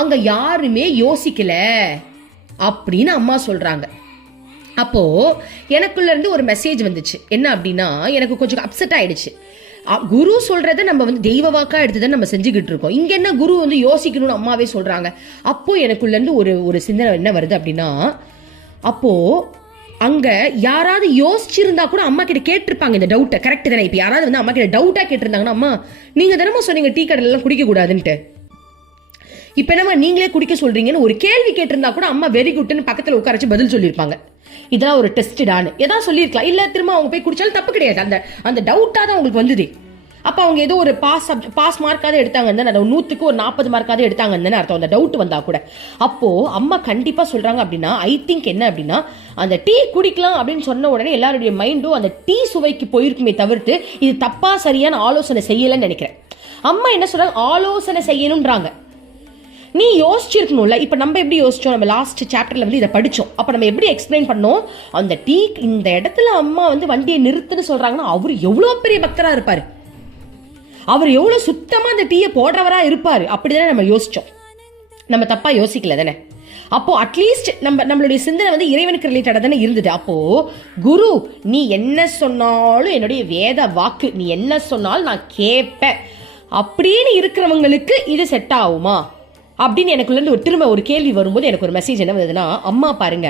அங்க யாருமே யோசிக்கல அப்படின்னு அம்மா சொல்றாங்க. அப்போ எனக்குள்ள இருந்து ஒரு மெசேஜ் வந்துச்சு. என்ன அப்படின்னா, எனக்கு கொஞ்சம் அப்செட் ஆயிடுச்சு. குரு சொல்றதை நம்ம தெய்வ வாக்கா எடுத்துதான் நம்ம செஞ்சுக்கிட்டு இருக்கோம். இங்க என்ன குரு யோசிக்கணும்னு அம்மாவே சொல்றாங்க. அப்போ எனக்குள்ள இருந்து ஒரு சிந்தனை என்ன வருது அப்படின்னா, அப்போ அங்க யாராவது யோசிச்சிருந்தா கூட அம்மா கிட்ட கேட்டிருப்பாங்க இந்த டவுட்டை. கரெக்ட் தானே? இப்ப யாராவது அம்மா கிட்ட டவுட்டா கேட்டிருந்தாங்கன்னா, அம்மா நீங்க தினமும் சொன்னீங்க டீ கடையில எல்லாம் குடிக்க கூடாதுன்ட்டு, இப்ப என்னமா நீங்களே குடிக்க சொல்றீங்கன்னு ஒரு கேள்வி கேட்டிருந்தா கூட அம்மா வெரி குட்னு பக்கத்துல உட்காரச்சு பதில் சொல்லியிருப்பாங்க. இதெல்லாம் ஒரு டெஸ்டானு ஏதாவது சொல்லியிருக்கலாம். இல்ல திரும்ப அவங்க போய் குடிச்சாலும் தப்பு கிடையாது. அந்த டவுட்டா தான் உங்களுக்கு வந்தது. அப்ப அவங்க ஏதோ ஒரு பாஸ் மார்க்காவது எடுத்தாங்க, 100க்கு ஒரு 40 மார்க்காவது எடுத்தாங்கன்னு அர்த்தம். அந்த டவுட் வந்தா கூட அப்போ அம்மா கண்டிப்பா சொல்றாங்க அப்படின்னா, ஐ திங்க் என்ன அப்படின்னா, அந்த டீ குடிக்கலாம் அப்படின்னு சொன்ன உடனே எல்லாருடைய மைண்டும் அந்த டீ சுவைக்கு போயிருக்குமே தவிர்த்து இது தப்பா சரியான ஆலோசனை செய்யலன்னு நினைக்கிறேன். அம்மா என்ன சொல்றாங்க, ஆலோசனை செய்யணும்ன்றாங்க. நீ யோசிச்சிருக்கணும்ல. இப்ப நம்ம எப்படி யோசிச்சோம்? நம்ம லாஸ்ட் சாப்டர்ல இதை படிச்சோம். அப்ப நம்ம எப்படி எக்ஸ்பிளைன் பண்ணோம்? அந்த டீ இந்த இடத்துல அம்மா வண்டியை நிறுத்துன்னு சொல்றாங்கன்னா அவரு எவ்வளவு பெரிய பக்தரா இருப்பாரு, அவர் எவ்வளவு சுத்தமா அந்த டீயை போடுறவரா இருப்பாரு. அப்படிதானே நம்ம யோசிச்சோம். நம்ம தப்பா யோசிக்கல தானே? அப்போ அட்லீஸ்ட் நம்மளுடைய சிந்தனை இறைவனுக்கு ரிலேட்டடா தானே இருந்தது. அப்போ குரு நீ என்ன சொன்னாலும் என்னுடைய வேத வாக்கு, நீ என்ன சொன்னாலும் நான் கேட்பேன் அப்படின்னு இருக்கிறவங்களுக்கு இது செட் ஆகுமா அப்படின்னு எனக்குள்ள திரும்ப ஒரு கேள்வி வரும்போது எனக்கு ஒரு மெசேஜ் என்ன வந்ததுன்னா, அம்மா பாருங்க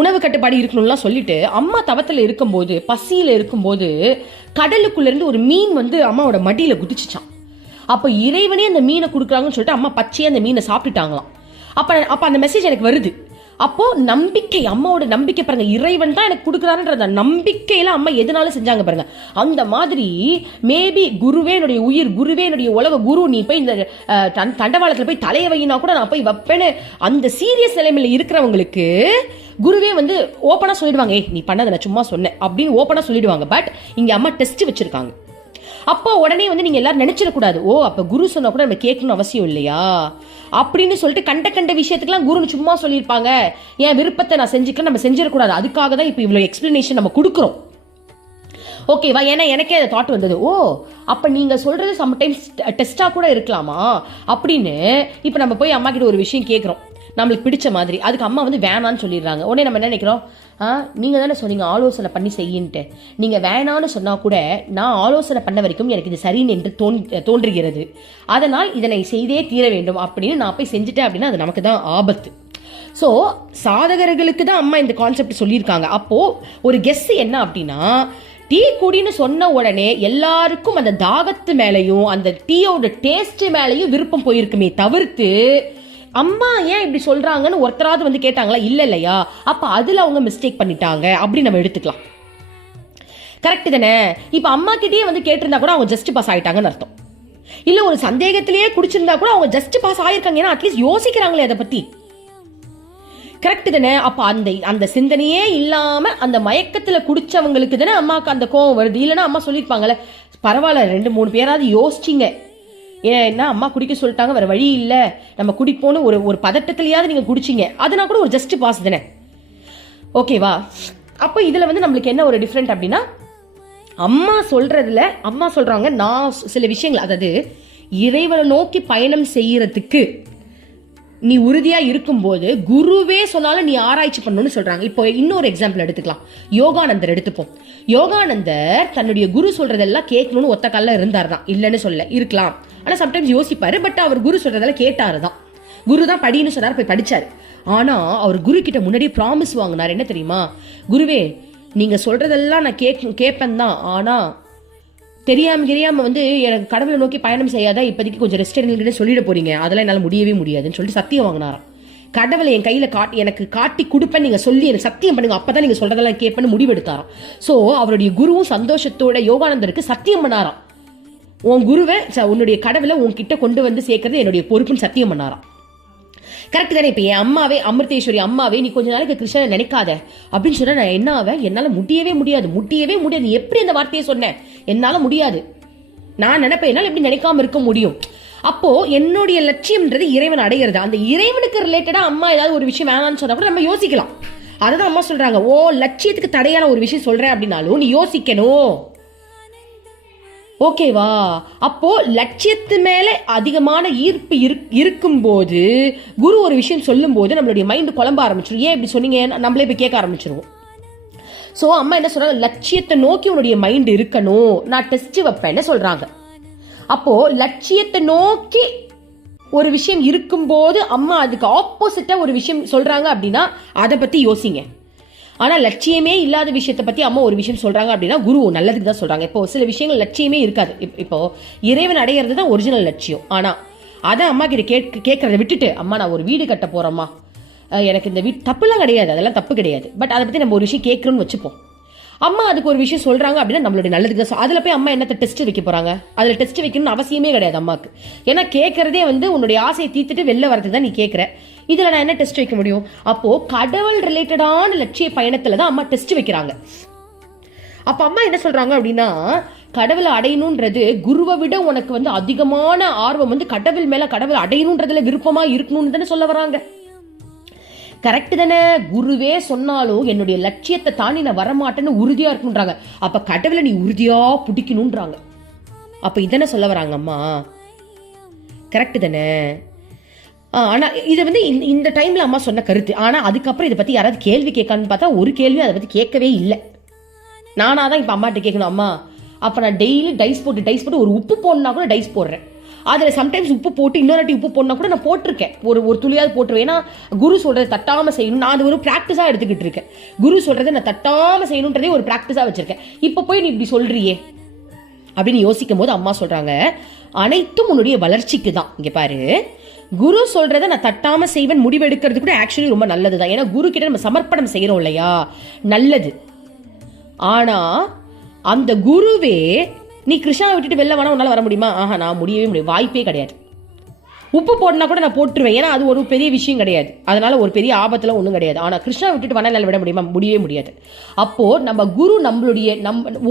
உணவு கட்டுப்பாடு இருக்கணும்லாம் சொல்லிட்டு அம்மா தவத்துல இருக்கும்போது பசியில இருக்கும்போது கடலுக்குள்ள இருந்து ஒரு மீன் அம்மாவோட மடியில குதிச்சுச்சான். அப்ப இறைவனே அந்த மீனை கொடுக்குறாங்கன்னு சொல்லிட்டு அம்மா பச்சையா அந்த மீனை சாப்பிட்டுட்டாங்களாம். அப்ப அந்த மெசேஜ் எனக்கு வருது. அப்போ நம்பிக்கை, அம்மாவோட நம்பிக்கை பாருங்க, இறைவன் தான் எனக்கு கொடுக்குறாருன்ற அந்த நம்பிக்கையில அம்மா எதனாலும் செஞ்சாங்க பாருங்க. அந்த மாதிரி மேபி குருவே என்னுடைய உயிர், குருவே என்னுடைய உலக குரு, நீ போய் இந்த தண்டவாளத்துல போய் தலைய வையினா கூட நான் போய் வைப்பேன்னு அந்த சீரியஸ் நிலைமையில இருக்கிறவங்களுக்கு குருவே ஓப்பனா சொல்லிடுவாங்க, நீ பண்ணதை நான் சும்மா சொன்னேன் அப்படின்னு ஓப்பனா சொல்லிடுவாங்க. பட் இங்க அம்மா டெஸ்ட் வச்சிருக்காங்க. அப்போ உடனே நீங்க எல்லாரும் நினைச்சிடக்கூடாது, ஓ அப்ப குரு சொன்னா கூட நம்ம கேட்கணும் அவசியம் இல்லையா அப்படின்னு சொல்லிட்டு கண்ட விஷயத்துக்குலாம் குரு சும்மா சொல்லியிருப்பாங்க, என் விருப்பத்தை நான் செஞ்சுக்க நம்ம செஞ்சிடக்கூடாது. அதுக்காக தான் இப்போ இவ்வளவு எக்ஸ்பிளனேஷன் நம்ம கொடுக்குறோம். ஓகேவா? ஏன்னா எனக்கே அதை தாட் வந்தது, ஓ அப்ப நீங்க சொல்றது சம்டைம்ஸ் டெஸ்டா கூட இருக்கலாமா அப்படின்னு. இப்ப நம்ம போய் அம்மா கிட்ட ஒரு விஷயம் கேட்கிறோம், நம்மளுக்கு பிடிச்ச மாதிரி. அதுக்கு அம்மா வந்து வேணான்னு சொல்லிடுறாங்க. உடனே நம்ம என்ன நினைக்கிறோம், நீங்க தானே சொன்னீங்க ஆலோசனை பண்ணி செய்யின்ட்டு, நீங்க வேணான்னு சொன்னா கூட நான் ஆலோசனை பண்ண வரைக்கும் எனக்கு இது சரின்னு என்று தோன்றுகிறது, அதனால் இதனை செய்தே தீர வேண்டும் அப்படின்னு நான் போய் செஞ்சுட்டேன் அப்படின்னா அது நமக்கு தான் ஆபத்து. ஸோ சாதகர்களுக்கு தான் அம்மா இந்த கான்செப்ட் சொல்லியிருக்காங்க. அப்போ ஒரு கெஸ் என்ன அப்படின்னா, டீ குடின்னு சொன்ன உடனே எல்லாருக்கும் அந்த தாகத்து மேலையும் அந்த டீயோட டேஸ்ட் மேலையும் விருப்பம் போயிருக்குமே தவிர்த்து அம்மா ஏன் இப்படி சொல்றாங்கன்னு ஒருத்தராவது வந்து கேட்டாங்களா? இல்லையா? அப்ப அதுல அவங்க மிஸ்டேக் பண்ணிட்டாங்க அப்படி நம்ம எடுத்துக்கலாம். கரெக்ட் தானே? இப்ப அம்மா கிட்டயே வந்து கேட்டிருந்தா கூட அவங்க ஜஸ்ட் பாஸ் ஆயிட்டாங்கன்னு அர்த்தம். இல்ல ஒரு சந்தேகத்திலேயே குடிச்சிருந்தா கூட அவங்க ஜஸ்ட் பாஸ் ஆயிருக்காங்க, ஏன்னா அட்லீஸ்ட் யோசிக்கிறாங்களே அதை பத்தி. கரெக்ட் தானே? அப்ப அந்த சிந்தனையே இல்லாம அந்த மயக்கத்துல குடிச்சவங்களுக்கு தானே அம்மாவுக்கு அந்த கோவம் வருது. இல்லைன்னா அம்மா சொல்லியிருப்பாங்கல்ல, பரவாயில்ல 2-3 பேராவது யோசிச்சிங்க, ஏன்னா அம்மா குடிக்க சொல்லிட்டாங்க, வேற வழி இல்லை, நம்ம குடிப்போன்னு ஒரு பதட்டத்திலேயாவது நீங்க குடிச்சிங்க, அதனா கூட ஒரு ஜஸ்ட் பாஸ் தானே. ஓகேவா? அப்போ இதுல வந்து நம்மளுக்கு என்ன ஒரு டிஃப்ரெண்ட் அப்படின்னா, அம்மா சொல்றதுல அம்மா சொல்றாங்க நான் சில விஷயங்கள், அதாவது இறைவனை நோக்கி பயணம் செய்யறதுக்கு நீ உறுதியா இருக்கும்போது குருவே சொன்னாலும் நீ ஆராய்ச்சி பண்ணணும்னு சொல்றாங்க. இப்போ இன்னொரு எக்ஸாம்பிள் எடுத்துக்கலாம். யோகானந்தர் எடுத்துப்போம். யோகானந்தர் தன்னுடைய குரு சொல்றதெல்லாம் கேட்கணும்னு ஒத்த காலில் இருந்தார் தான், இல்லைன்னு சொல்ல இருக்கலாம். ஆனா சம்டைம்ஸ் யோசிப்பாரு, பட் அவர் குரு சொல்றதெல்லாம் கேட்டாரு தான். குரு தான் படின்னு சொன்னார், போய் படிச்சாரு. ஆனா அவர் குரு கிட்ட முன்னாடியே ப்ராமிஸ் வாங்கினார். என்ன தெரியுமா? குருவே, நீங்க சொல்றதெல்லாம் நான் கேட்பேன் தான், ஆனா தெரியாம வந்து எனக்கு கடவுளை நோக்கி பயணம் செய்யாத, இப்போதைக்கு கொஞ்சம் ரெஸ்ட் எடுங்கன்னு சொல்லிட போறீங்க, அதெல்லாம் என்னால் முடியவே முடியாதுன்னு சொல்லிட்டு சத்தியம் வாங்கினாராம். கடவுளை என் கையில எனக்கு காட்டி கொடுப்பேன், நீங்க சொல்லி எனக்கு சத்தியம் பண்ணுங்க, அப்பதான் நீங்க சொல்றதெல்லாம் கேட்பேன்னு முடிவெடுத்தாராம். சோ அவருடைய குருவும் சந்தோஷத்தோட யோகானந்தருக்கு சத்தியம் பண்ணாராம், உன் குருவை உன்னுடைய கடவுளை உன்கிட்ட கொண்டு வந்து சேர்க்கறது என்னுடைய பொறுப்புன்னு சத்தியம் பண்ணாராம். கரெக்ட் தானே? இப்ப என் அம்மாவே, அமிர்தேஸ்வரி அம்மாவே, நீ கொஞ்ச நாளைக்கு கிருஷ்ணனை நினைக்காத அப்படின்னு சொன்னா நான் என்ன ஆவேன்? என்னால முடியவே முடியாது. நீ எப்படி அந்த வார்த்தையை சொன்ன? என்னால முடியாது. நான் நினைப்பேன், என்னால் எப்படி நினைக்காம இருக்க முடியும்? அப்போ என்னுடைய லட்சியம்ன்றது இறைவன் அடைகிறது. அந்த இறைவனுக்கு ரிலேட்டடா அம்மா ஏதாவது ஒரு விஷயம் வேணாம்னு சொன்னா கூட நம்ம யோசிக்கலாம். அதுதான் அம்மா சொல்றாங்க, ஓ லட்சியத்துக்கு தடையான ஒரு விஷயம் சொல்றேன் அப்படின்னாலும் நீ யோசிக்கணும். ஓகேவா? அப்போ லட்சியத்து மேல அதிகமான ஈர்ப்பு இருக்கும்போது குரு ஒரு விஷயம் சொல்லும் போது நம்மளுடைய மைண்ட் குழம்ப ஆரம்பிச்சிடும். ஏன் இப்படி சொன்னீங்க நம்மளே போய் கேட்க ஆரம்பிச்சிருவோம். சோ அம்மா என்ன சொல்றாங்க, லட்சியத்தை நோக்கி உன்னுடைய மைண்ட் இருக்கணும், நான் டெஸ்ட் வைப்பேன்னு சொல்றாங்க. அப்போ லட்சியத்தை நோக்கி ஒரு விஷயம் இருக்கும்போது அம்மா அதுக்கு ஆப்போசிட்டா ஒரு விஷயம் சொல்றாங்க அப்படின்னா அதை பத்தி யோசிங்க. ஆனா லட்சியமே இல்லாத விஷயத்தை பத்தி அம்மா ஒரு விஷயம் சொல்றாங்க அப்படின்னா குரு நல்லதுக்கு தான் சொல்றாங்க. இப்போ சில விஷயங்கள் லட்சியமே இருக்காது. இப்போ இறைவன் அடையிறது தான் ஒரிஜினல் லட்சியம். ஆனா அதை அம்மா கிட்ட கேட்கறத விட்டுட்டு, அம்மா நான் ஒரு வீடு கட்ட போறேம்மா, எனக்கு இந்த வீடு தப்புலாம் கிடையாது, அதெல்லாம் தப்பு கிடையாது, பட் அதை பத்தி நம்ம ஒரு விஷயம் கேட்கணும்னு வச்சுப்போம். அம்மா அதுக்கு ஒரு விஷயம் சொல்றாங்க அப்படின்னா நம்மளுடைய நல்லதுக்கு தான். அதுல போய் அம்மா என்னத்தை டெஸ்ட் வைக்க போறாங்க? அதுல டெஸ்ட் வைக்கணும்னு அவசியமே கிடையாது அம்மாக்கு. ஏன்னா கேட்கறதே வந்து உன்னுடைய ஆசையை தீர்த்துட்டு வெளில வரதுக்கு தான் நீ கேட்கற. இதுல நான் என்ன டெஸ்ட் வைக்க முடியும்? அப்போ கடவுள் ரிலேட்டடான லட்சிய பயணத்துல தான் அம்மா டெஸ்ட் வைக்கிறாங்க. அப்ப அம்மா என்ன சொல்றாங்க அப்படின்னா, கடவுளை அடையணும்ன்றது குருவை விட உனக்கு வந்து அதிகமான ஆர்வம் வந்து கடவுள் மேல, கடவுள் அடையணும்ன்றதுல விருப்பமா இருக்கணும்னு தானே சொல்ல வராங்க. கரெக்ட் தானே? குருவே சொன்னாலும் என்னுடைய லட்சியத்தை தாண்டி நான் வரமாட்டேன்னு உறுதியா இருக்குன்றாங்க. அப்ப கடவுளை நீ உறுதியா பிடிக்கணும்ன்றாங்க. அப்ப இதென்ன சொல்ல வராங்க அம்மா? கரெக்ட் தானே? ஆனா இது வந்து இந்த டைம்ல அம்மா சொன்ன கருத்து. ஆனா அதுக்கப்புறம் இதை பத்தி யாராவது கேள்வி கேட்கான்னு பார்த்தா ஒரு கேள்வி அதை பத்தி கேட்கவே இல்லை. நானாதான் இப்ப அம்மாட்ட கேட்கணும், அம்மா அப்ப நான் டெய்லி டைஸ் போட்டு ஒரு உப்பு போடனா கூட டைஸ் போடுறேன், அதுல சம்டைம்ஸ் உப்பு போட்டு இன்னொரு உப்பு போடனா கூட நான் போட்டிருக்கேன், ஒரு துளியாவது போட்டுருவேன். ஏன்னா குரு சொல்றதை தட்டாம செய்யணும், நான் அது ஒரு பிராக்டிஸா எடுத்துக்கிட்டு இருக்கேன். குரு சொல்றதை நான் தட்டாம செய்யணும்ன்றதே ஒரு பிராக்டிஸா வச்சிருக்கேன். இப்ப போய் நீ இப்படி சொல்றியே அப்படின்னு யோசிக்கும் போது அம்மா சொல்றாங்க, அனைத்தும் உன்னுடைய வளர்ச்சிக்கு தான். இங்க பாரு, குரு சொல்றதை நான் தட்டாம செய்வேன் முடிவெடுக்கிறது கூட ஆக்சுவலி ரொம்ப நல்லதுதான். ஏன்னா குரு கிட்ட நம்ம சமர்ப்பணம் செய்யறோம் இல்லையா, நல்லது. ஆனா அந்த குருவே நீ கிருஷ்ணாவை விட்டுட்டு வெளில வேணா உன்னால வர முடியுமா? நான் முடியவே முடியும், வாய்ப்பே கிடையாது. உப்பு போடனா கூட நான் போட்டுருவேன், ஏன்னா அது ஒரு பெரிய விஷயம் கிடையாது, அதனால ஒரு பெரிய ஆபத்துல ஒன்றும் கிடையாது. ஆனா கிருஷ்ணா விட்டுட்டு வேணா விட முடியுமா? முடியவே முடியாது. அப்போ நம்ம குரு நம்மளுடைய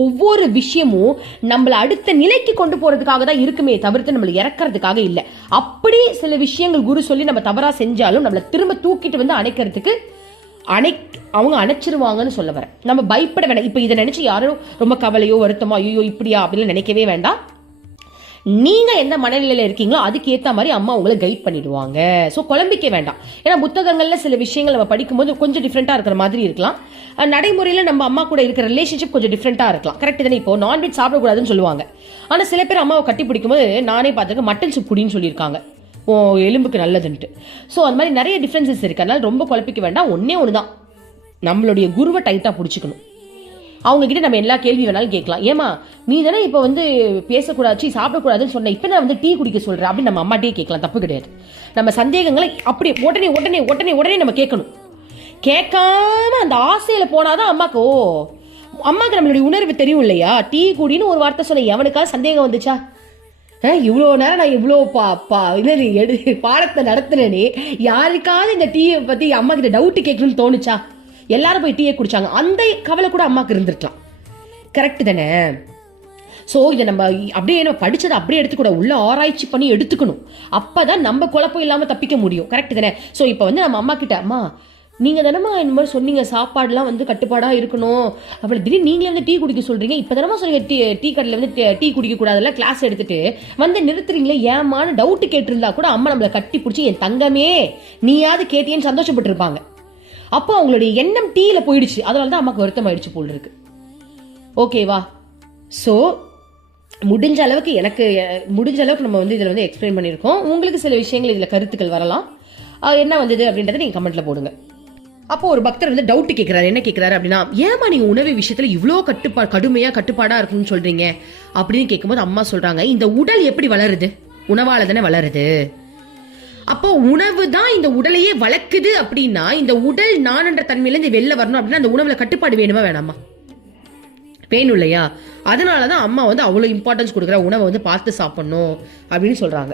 ஒவ்வொரு விஷயமும் நம்மள அடுத்த நிலைக்கு கொண்டு போறதுக்காக தான் இருக்குமே தவிர்த்து நம்மளை இறக்கிறதுக்காக இல்லை. அப்படி சில விஷயங்கள் குரு சொல்லி நம்ம தவறா செஞ்சாலும் நம்மளை திரும்ப தூக்கிட்டு வந்து அணைக்கிறதுக்கு அவங்க அணைச்சிருவாங்கன்னு சொல்ல வரேன். நம்ம பயப்பட வேண்டாம். இப்ப இதை நினைச்சு யாரும் ரொம்ப கவலையோ வருத்தமோ ஐயோ இப்படியா அப்படின்னு நினைக்கவே வேண்டாம். நீங்க எந்த மனநிலையில இருக்கீங்களோ அதுக்கு ஏத்த மாதிரி அம்மா உங்களை கைட் பண்ணிடுவாங்க. ஸோ குழம்பிக்க வேண்டாம். ஏன்னா புத்தகங்கள்ல சில விஷயங்கள் நம்ம படிக்கும்போது கொஞ்சம் டிஃப்ரெண்டா இருக்கிற மாதிரி இருக்கலாம். நடைமுறையில் நம்ம அம்மா கூட இருக்கிற ரிலேஷன்ஷிப் கொஞ்சம் டிஃப்ரெண்டா இருக்கலாம். கரெக்ட் தானே? இப்போ நான்வெஜ் சாப்பிடக்கூடாதுன்னு சொல்லுவாங்க. ஆனா சில பேர் அம்மாவை கட்டி பிடிக்கும்போது நானே பார்த்துருக்கேன், மட்டன் சூப் குடின்னு சொல்லியிருக்காங்க, எலும்புக்கு நல்லதுன்ட்டு. ஸோ அந்த மாதிரி நிறைய டிஃப்ரென்சஸ் இருக்கு. அதனால ரொம்ப குழப்பிக்க வேண்டாம். ஒன்னே ஒண்ணுதான், நம்மளுடைய குருவை டைட்டா பிடிச்சிக்கணும். அவங்க கிட்ட நம்ம எல்லா கேள்வி வேணாலும் கேட்கலாம். ஏமா நீ தானே இப்போ வந்து பேசக்கூடாது சாப்பிடக்கூடாதுன்னு சொன்ன, இப்போ நான் வந்து டீ குடிக்க சொல்றேன் அப்படின்னு நம்ம அம்மாட்டே கேட்கலாம். தப்பு கிடையாது. நம்ம சந்தேகங்களை அப்படி உடனே உடனே உடனே உடனே நம்ம கேட்கணும். கேட்காம அந்த ஆசையில போனாதான் அம்மாக்கு நம்மளுடைய உணர்வு தெரியும் இல்லையா? டீ குடின்னு ஒரு வார்த்தை சொன்ன, எவனுக்காவது சந்தேகம் வந்துச்சா? இவ்வளோ நேரம் நான் இவ்வளோ பாடத்தை நடத்துனேனே, யாருக்காவது இந்த டீயை பத்தி அம்மா கிட்ட டவுட் கேட்கணும்னு தோணுச்சா? எல்லாரும் போய் டீயை குடிச்சாங்க, அந்த கவலை கூட அம்மாவுக்கு இருந்திருக்கலாம். கரெக்ட் தானே? ஸோ இதை நம்ம அப்படியே நம்ம படிச்சதை அப்படியே எடுத்துக்கூட உள்ள ஆராய்ச்சி பண்ணி எடுத்துக்கணும். அப்பதான் நம்ம குழப்பம் இல்லாம தப்பிக்க முடியும். கரெக்ட் தானே? ஸோ இப்போ வந்து நம்ம அம்மா கிட்ட, அம்மா நீங்க தானம்மா இந்த மாதிரி சொன்னீங்க சாப்பாடுலாம் வந்து கட்டுப்பாடா இருக்கணும், அப்படி திடீர்னு நீங்களே வந்து டீ குடிக்க சொல்றீங்க, இப்போ தானமா சொன்னீங்க டீ கடையில் வந்து டீ குடிக்க கூடாதுல, கிளாஸ் எடுத்துட்டு வந்து நிறுத்துறீங்களே ஏமான்னு டவுட் கேட்டிருந்தா கூட அம்மா நம்மளை கட்டி பிடிச்சி, என் தங்கமே நீயாவது கேட்டியேன்னு சந்தோஷப்பட்டு இருப்பாங்க. அப்போ அவங்களுடைய எண்ணம் டீல போயிடுச்சு. அதனால தான் அம்மாக்கு வருத்தம் ஆயிடுச்சு போல் இருக்கு. ஓகேவா? ஸோ முடிஞ்ச அளவுக்கு நம்ம வந்து இதில் வந்து எக்ஸ்பிளைன் பண்ணியிருக்கோம். உங்களுக்கு சில விஷயங்கள் இதில் கருத்துக்கள் வரலாம். என்ன வந்தது அப்படின்றத நீங்கள் கமெண்ட்ல போடுங்க. அப்போ ஒரு பக்தர் வந்து டவுட் கேட்கிறாரு. என்ன கேட்கிறாரு அப்படின்னா, ஏமா நீங்க உணவு விஷயத்துல இவ்வளோ கட்டுப்பாடா இருக்குன்னு சொல்றீங்க அப்படின்னு கேட்கும்போது அம்மா சொல்றாங்க, இந்த உடல் எப்படி வளருது? உணவால தானே வளருது. அப்போ உணவு தான் இந்த உடலையே வளர்க்குது அப்படின்னா, இந்த உடல் நான் என்ற தன்மையில இருந்து வெளில வரணும் அப்படின்னா அந்த உணவுல கட்டுப்பாடு வேணுமா வேணாமா? வேணும் இல்லையா? அதனாலதான் அம்மா வந்து அவ்வளவு இம்பார்ட்டன்ஸ் கொடுக்குற உணவை வந்து பார்த்து சாப்பிடணும் அப்படின்னு சொல்றாங்க.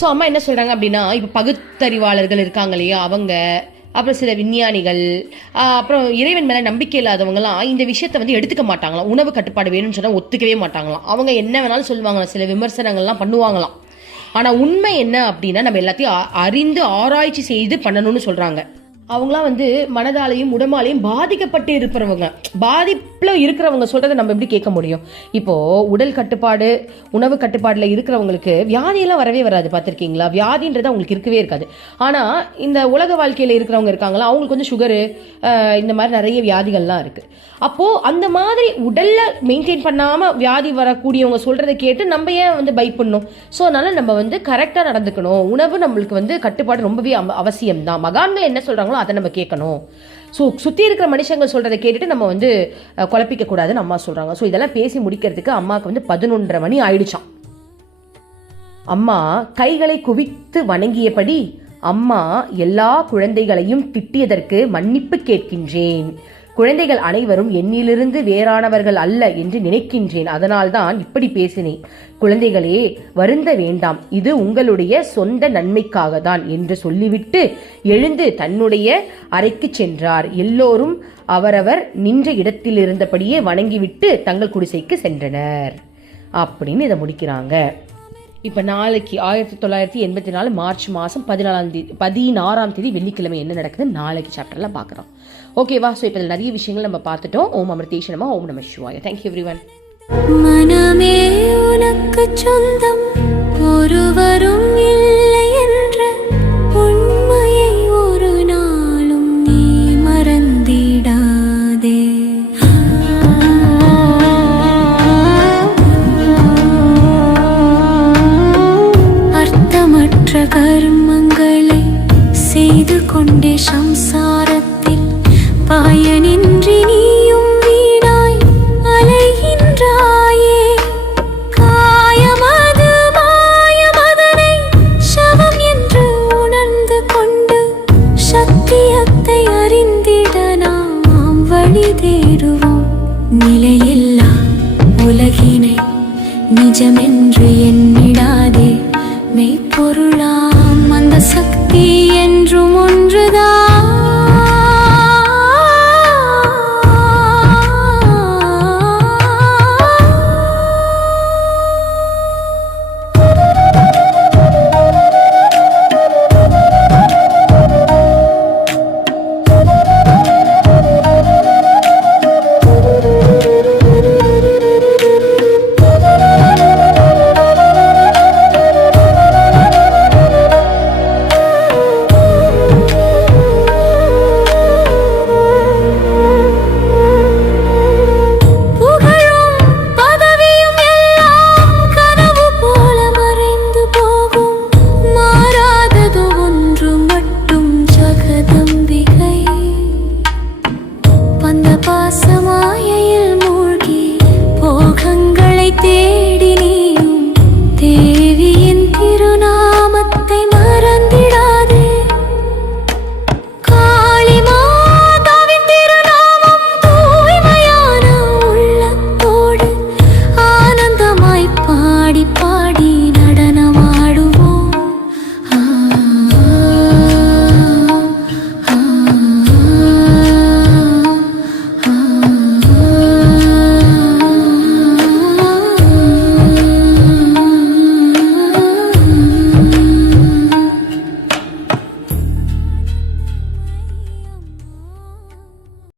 ஸோ அம்மா என்ன சொல்றாங்க அப்படின்னா, இப்போ பகுத்தறிவாளர்கள் இருக்காங்க இல்லையா, அவங்க, அப்புறம் சில விஞ்ஞானிகள், அப்புறம் இறைவன் மேல நம்பிக்கை இல்லாதவங்கலாம் இந்த விஷயத்த வந்து எடுத்துக்க மாட்டாங்களாம். உணவு கட்டுப்பாடு வேணும்னு சொன்னா ஒத்துக்கவே மாட்டாங்களாம். அவங்க என்ன வேணாலும் சொல்லுவாங்களாம், சில விமர்சனங்கள்லாம் பண்ணுவாங்களாம். ஆனா உண்மை என்ன அப்படின்னா, நம்ம எல்லாத்தையும் அறிந்து ஆராய்ச்சி செய்து பண்ணணும்னு சொல்றாங்க. அவங்களாம் வந்து மனதாலையும் உடம்பாலையும் பாதிக்கப்பட்டு இருக்கிறவங்க, பாதிப்புல இருக்கிறவங்க சொல்றதை நம்ம எப்படி கேட்க முடியும்? இப்போ உடல் கட்டுப்பாடு உணவு கட்டுப்பாடுல இருக்கிறவங்களுக்கு வியாதியெல்லாம் வரவே வராது. பார்த்திருக்கீங்களா? வியாதின்றது அவங்களுக்கு இருக்கவே இருக்காது. ஆனா இந்த உலக வாழ்க்கையில இருக்கிறவங்க இருக்காங்களா, அவங்களுக்கு வந்து சுகரு, இந்த மாதிரி நிறைய வியாதிகள்லாம் இருக்கு. அப்போ அந்த மாதிரி உடல்ல மெயின்டைன் பண்ணாம வியாதி வரக்கூடியவங்க சொல்றதை கேட்டு நம்ம ஏன் வந்து பயப்படணும்? ஸோ அதனால நம்ம வந்து கரெக்டா நடந்துக்கணும். உணவு நம்மளுக்கு வந்து கட்டுப்பாடு ரொம்பவே அவசியம் தான். மகான்கள் என்ன சொல்றாங்களோ அதை நம்ம கேட்கணும். ஸோ சுற்றி இருக்கிற மனுஷங்க சொல்றதை கேட்டுட்டு நம்ம வந்து குழப்பிக்க கூடாதுன்னு அம்மா சொல்றாங்க. ஸோ இதெல்லாம் பேசி முடிக்கிறதுக்கு அம்மாவுக்கு வந்து 11:30 மணி ஆயிடுச்சான். அம்மா கைகளை குவித்து வணங்கியபடி, அம்மா எல்லா குழந்தைகளையும் திட்டியதற்கு மன்னிப்பு கேட்கின்றேன். குழந்தைகள் அனைவரும் என்னிலிருந்து வேறானவர்கள் அல்ல என்று நினைக்கின்றேன். அதனால்தான் இப்படி பேசினேன். குழந்தைகளே, வருந்த வேண்டாம், இது உங்களுடைய சொந்த நன்மைக்காக தான் என்று சொல்லிவிட்டு எழுந்து தன்னுடைய அறைக்கு சென்றார். எல்லோரும் அவரவர் நின்ற இடத்தில் இருந்தபடியே வணங்கிவிட்டு தங்கள் குடிசைக்கு சென்றனர் அப்படின்னு இதை முடிக்கிறாங்க. இப்போ நாளைக்கு 1984 மார்ச் மாதம் 16ஆம் தேதி வெள்ளிக்கிழமை என்ன நடக்குது நாளைக்கு சாப்டர்ல பார்க்குறோம். ஓகேவா? ஸோ இப்போ நிறைய விஷயங்கள் நம்ம பார்த்துட்டோம். ஓம் அமிர்தேஷ நமः. ஓம் நமः சிவாய. Thank you everyone. மனமே உனக்கு சொந்தம், ஒருவரும் இல்லை என்ற உண்மையை ஒரு நாளும் நீ மறந்திடாதே. அர்த்தமற்ற கர்மங்களை செய்து கொண்டே சம்சாரத்தில் பயனின்றி நீ